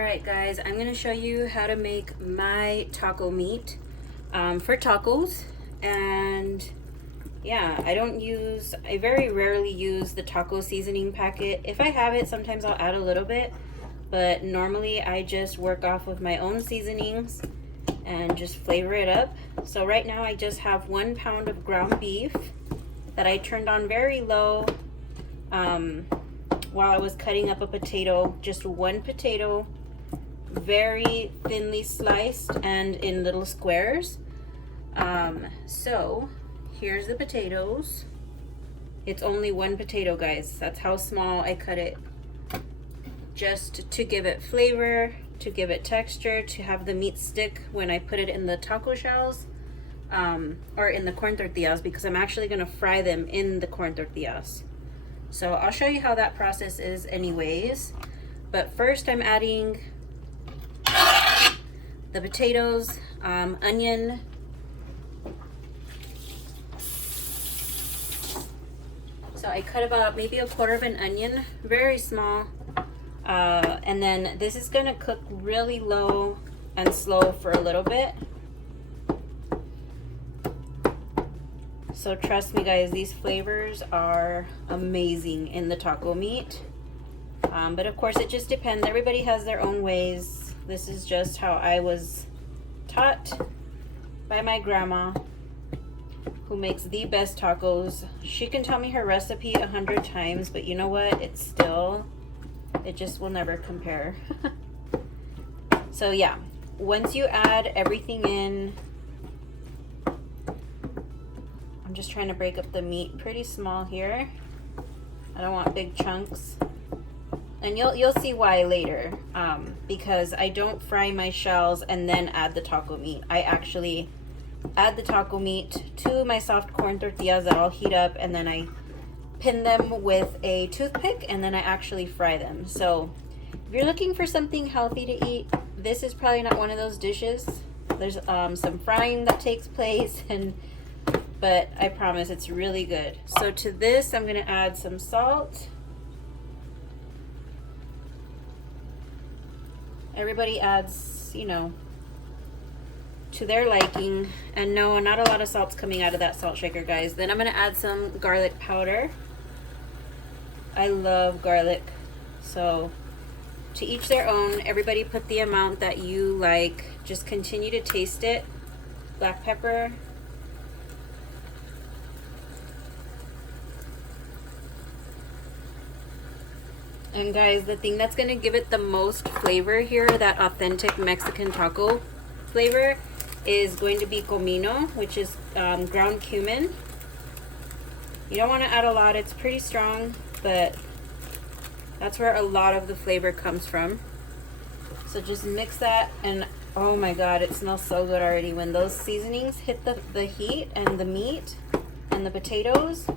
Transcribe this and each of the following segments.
Alright guys, I'm going to show you how to make my taco meat for tacos. And yeah, I very rarely use the taco seasoning packet. If I have it, sometimes I'll add a little bit, but normally I just work off of my own seasonings and just flavor it up. So right now I just have 1 pound of ground beef that I turned on very low while I was cutting up a potato. Just 1 potato, very thinly sliced and in little squares. So here's the potatoes. It's only 1 potato, guys. That's how small I cut it, just to give it flavor, to give it texture, to have the meat stick when I put it in the taco shells, or in the corn tortillas, because I'm actually going to fry them in the corn tortillas. So I'll show you how that process is anyways. But first I'm adding the potatoes, onion, so I cut about maybe 1/4 of an onion, very small. And then this is gonna cook really low and slow for a little bit. So trust me guys, these flavors are amazing in the taco meat. But of course it just depends. Everybody has their own ways. This is just how I was taught by my grandma, who makes the best tacos. She can tell me her recipe 100 times, but you know what? It just will never compare. So yeah, once you add everything in, I'm just trying to break up the meat pretty small here. I don't want big chunks. And you'll see why later, because I don't fry my shells and then add the taco meat. I actually add the taco meat to my soft corn tortillas that I'll heat up, and then I pin them with a toothpick, and then I actually fry them. So if you're looking for something healthy to eat, this is probably not one of those dishes. There's some frying that takes place, but I promise it's really good. So to this I'm gonna add some salt. Everybody adds, you know, to their liking. And no, not a lot of salt's coming out of that salt shaker, guys. Then I'm gonna add some garlic powder. I love garlic, so to each their own. Everybody put the amount that you like. Just continue to taste it. Black pepper. And guys, the thing that's gonna give it the most flavor here, that authentic Mexican taco flavor, is going to be comino, which is ground cumin. You don't want to add a lot, it's pretty strong, but that's where a lot of the flavor comes from. So just mix that, and oh my god, it smells so good already. When those seasonings hit the heat and the meat and the potatoes,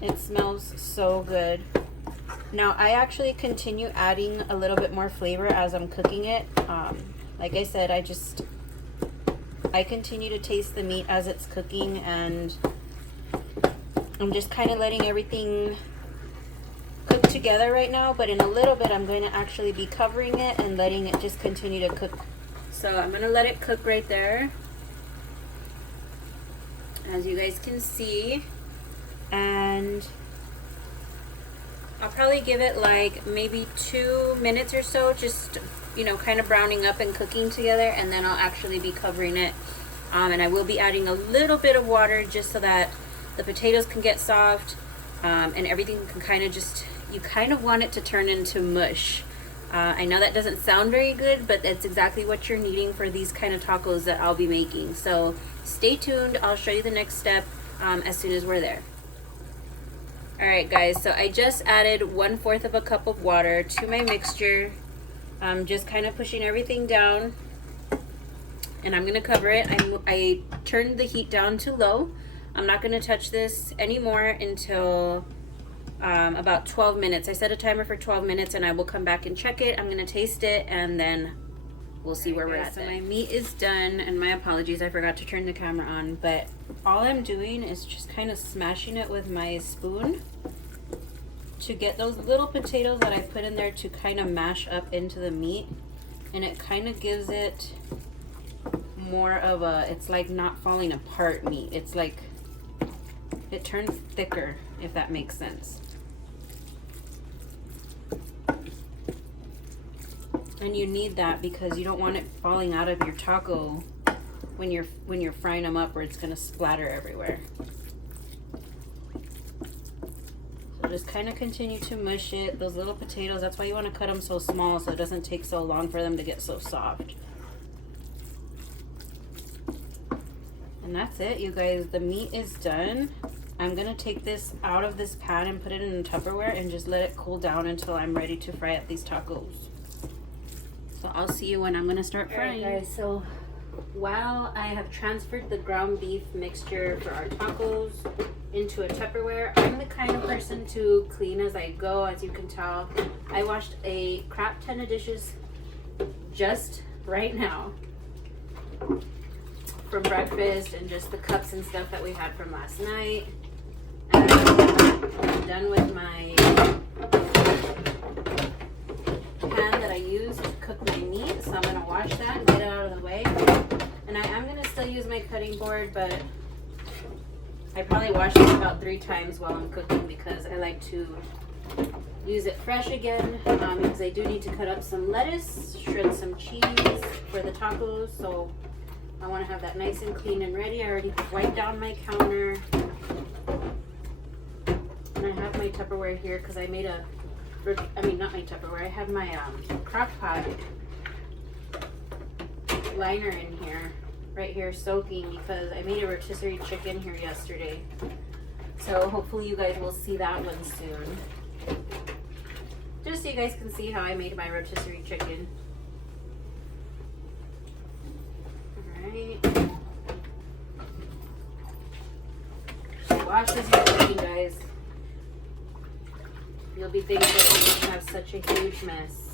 it smells so good. Now I actually continue adding a little bit more flavor as I'm cooking it. Like I said, I continue to taste the meat as it's cooking, and I'm just kind of letting everything cook together right now. But in a little bit I'm going to actually be covering it and letting it just continue to cook. So I'm going to let it cook right there, as you guys can see. And I'll probably give it like maybe 2 minutes or so, just, you know, kind of browning up and cooking together, and then I'll actually be covering it. And I will be adding a little bit of water just so that the potatoes can get soft, and everything can kind of just, you kind of want it to turn into mush. I know that doesn't sound very good, but that's exactly what you're needing for these kind of tacos that I'll be making. So stay tuned. I'll show you the next step as soon as we're there. Alright guys, so I just added 1/4 of a cup of water to my mixture. Just kind of pushing everything down, and I'm going to cover it. I turned the heat down to low. I'm not going to touch this anymore until about 12 minutes. I set a timer for 12 minutes, and I will come back and check it. I'm going to taste it, and then we'll see where we're at. So my meat is done, and my apologies, I forgot to turn the camera on, but all I'm doing is just kind of smashing it with my spoon to get those little potatoes that I put in there to kind of mash up into the meat. and it kind of gives it more of a, it's like not falling apart meat. It's like, it turns thicker, if that makes sense. And you need that because you don't want it falling out of your taco when you're frying them up, or it's gonna splatter everywhere. So just kind of continue to mush it. Those little potatoes, that's why you want to cut them so small so it doesn't take so long for them to get so soft. And that's it, you guys. The meat is done. I'm gonna take this out of this pan and put it in a Tupperware and just let it cool down until I'm ready to fry up these tacos. So I'll see you when I'm gonna start frying. All right, guys, so while I have transferred the ground beef mixture for our tacos into a Tupperware, I'm the kind of person to clean as I go. As you can tell, I washed a crap ton of dishes just right now from breakfast, and just the cups and stuff that we had from last night. And I'm done with my pan that I used to cook my meat, so I'm going to wash that and get it out of the way. And I am going to still use my cutting board, but I probably wash it about 3 times while I'm cooking because I like to use it fresh again, because I do need to cut up some lettuce, shred some cheese for the tacos, so I want to have that nice and clean and ready. I already wiped down my counter. And I have my Tupperware here because I made a, I mean not my Tupperware, I have my crock pot liner in here, right here soaking, because I made a rotisserie chicken here yesterday. So hopefully you guys will see that one soon. Just so you guys can see how I made my rotisserie chicken. Alright. Wash as you're cooking, guys. You'll be thankful that you have such a huge mess.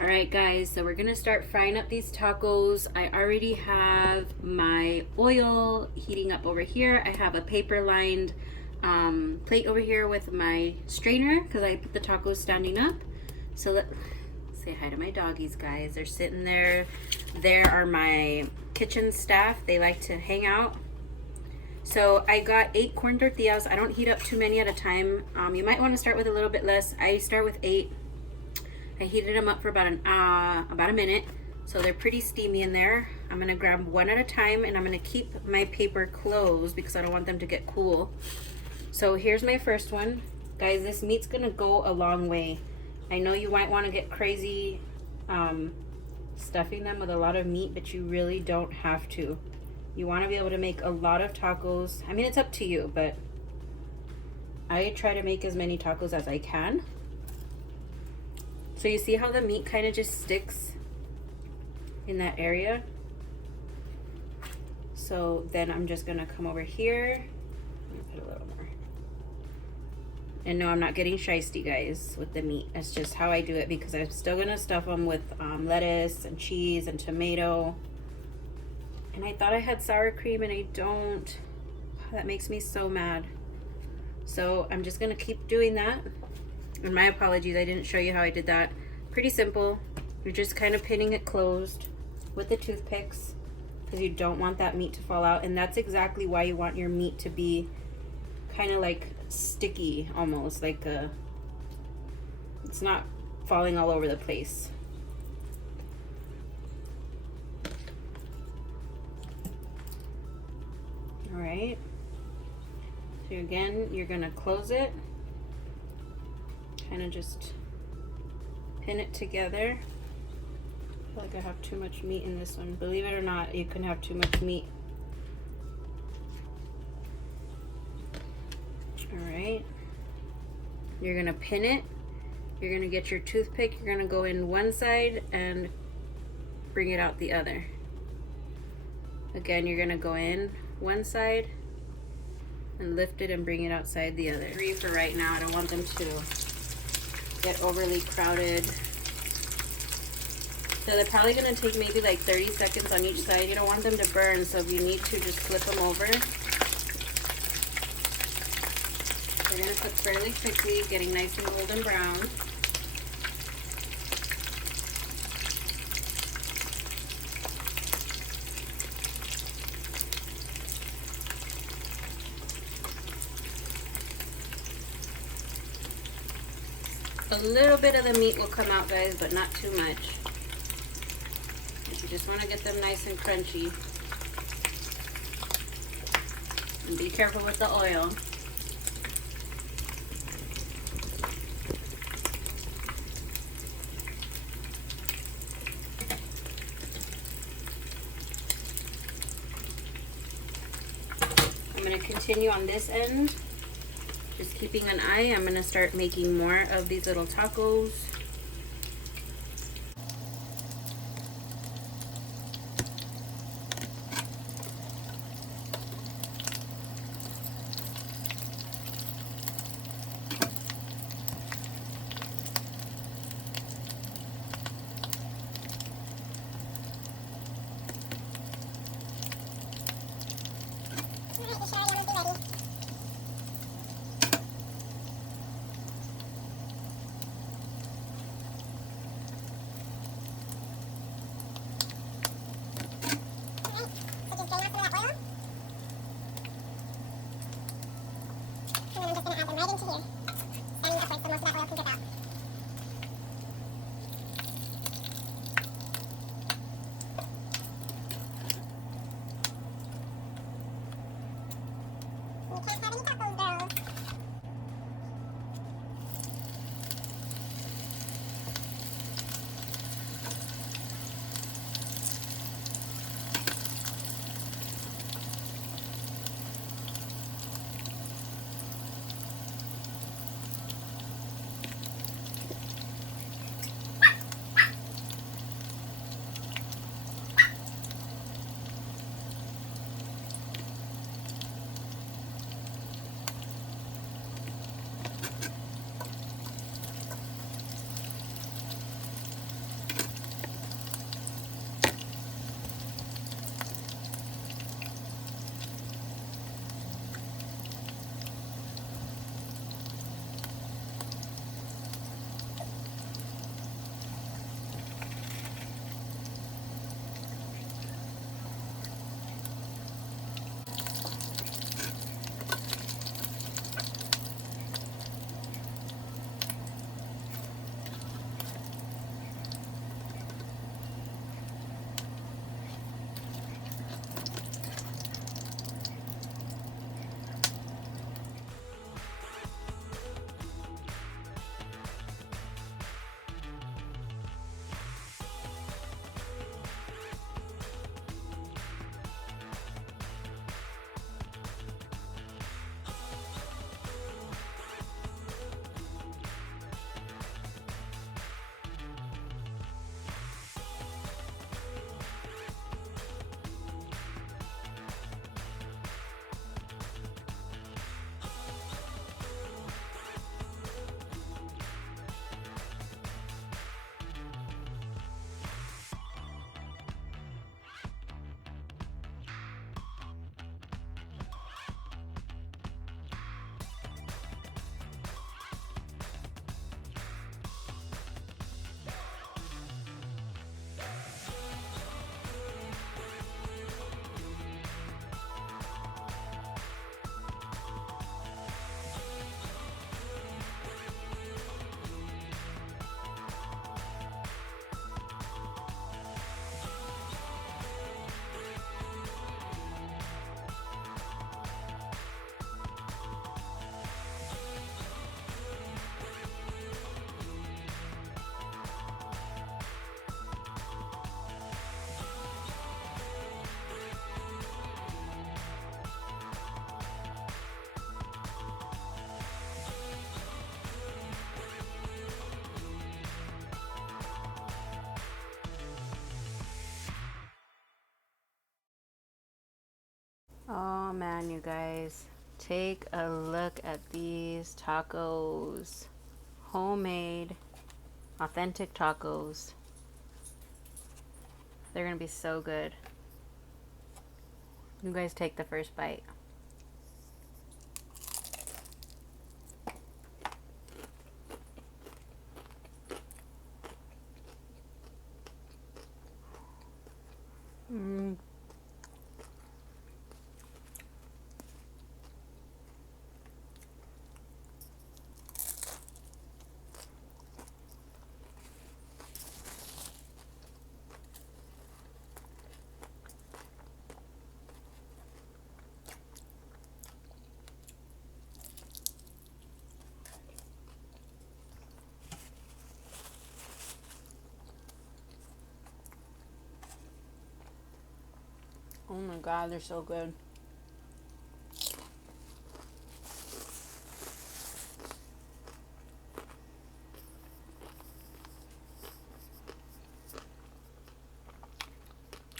Alright guys, so we're gonna start frying up these tacos. I already have my oil heating up over here. I have a paper lined plate over here with my strainer because I put the tacos standing up. So let's say hi to my doggies, guys. They're sitting there. There are my kitchen staff. They like to hang out. So I got 8 corn tortillas. I don't heat up too many at a time. You might want to start with a little bit less. I start with 8. I heated them up for about a minute, so they're pretty steamy in there. I'm gonna grab one at a time, and I'm gonna keep my paper closed because I don't want them to get cool. So here's my first one. Guys, this meat's gonna go a long way. I know you might want to get crazy stuffing them with a lot of meat, but you really don't have to. You want to be able to make a lot of tacos. I mean, it's up to you, but I try to make as many tacos as I can. So you see how the meat kind of just sticks in that area? So then I'm just gonna come over here and put a little more. And no, I'm not getting shiesty, guys, with the meat. That's just how I do it because I'm still gonna stuff them with lettuce and cheese and tomato. And I thought I had sour cream and I don't. That makes me so mad. So I'm just gonna keep doing that. And my apologies, I didn't show you how I did that. Pretty simple. You're just kind of pinning it closed with the toothpicks because you don't want that meat to fall out. And that's exactly why you want your meat to be kind of like sticky, almost like it's not falling all over the place. All right. So again, you're gonna close it. Kind of just pin it together. I feel like I have too much meat in this one. Believe it or not, you can have too much meat. All right. You're gonna pin it. You're gonna get your toothpick. You're gonna go in one side and bring it out the other. Again, you're gonna go in one side and lift it and bring it outside the other. 3 for right now. I don't want them to get overly crowded. So they're probably gonna take maybe like 30 seconds on each side. You don't want them to burn, so if you need to, just flip them over. They're gonna cook fairly quickly, getting nice and golden brown. A little bit of the meat will come out, guys, but not too much. You just want to get them nice and crunchy. And be careful with the oil. I'm going to continue on this end. Just keeping an eye. I'm going to start making more of these little tacos. man, you guys. Take a look at these tacos. Homemade, authentic tacos. They're gonna be so good. You guys take the first bite. Oh my god, they're so good.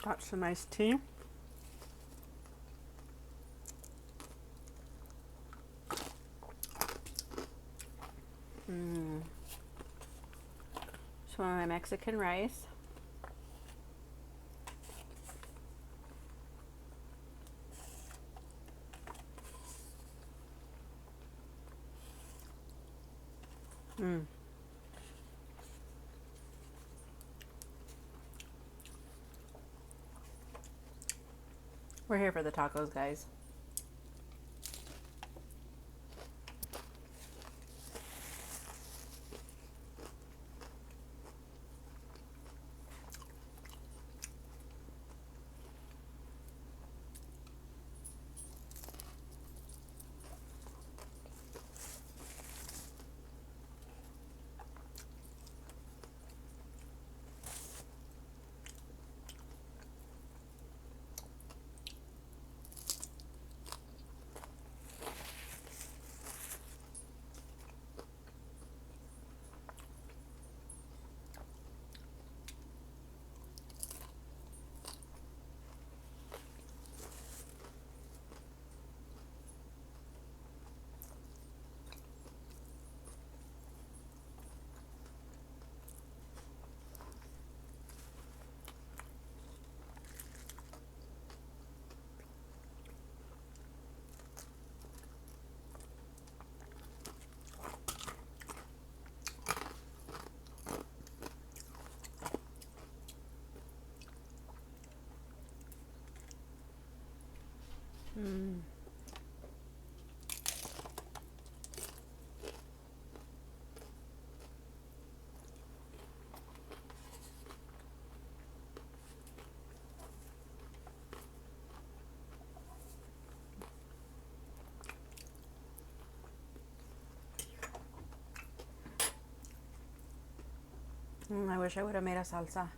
Got some iced tea. Some of my Mexican rice. We're here for the tacos, guys. I wish I would have made a salsa.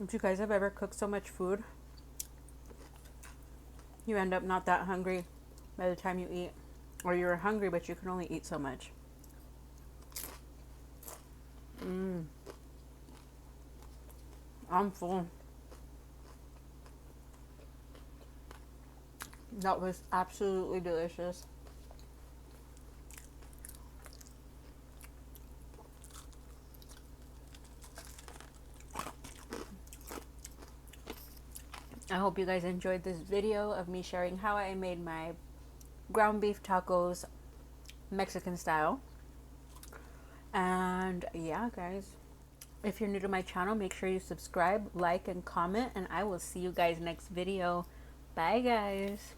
If you guys have ever cooked so much food, you end up not that hungry by the time you eat. Or you're hungry, but you can only eat so much. I'm full. That was absolutely delicious. I hope you guys enjoyed this video of me sharing how I made my ground beef tacos Mexican style. And yeah, guys, if you're new to my channel, make sure you subscribe, like, and comment, and I will see you guys next video. Bye, guys.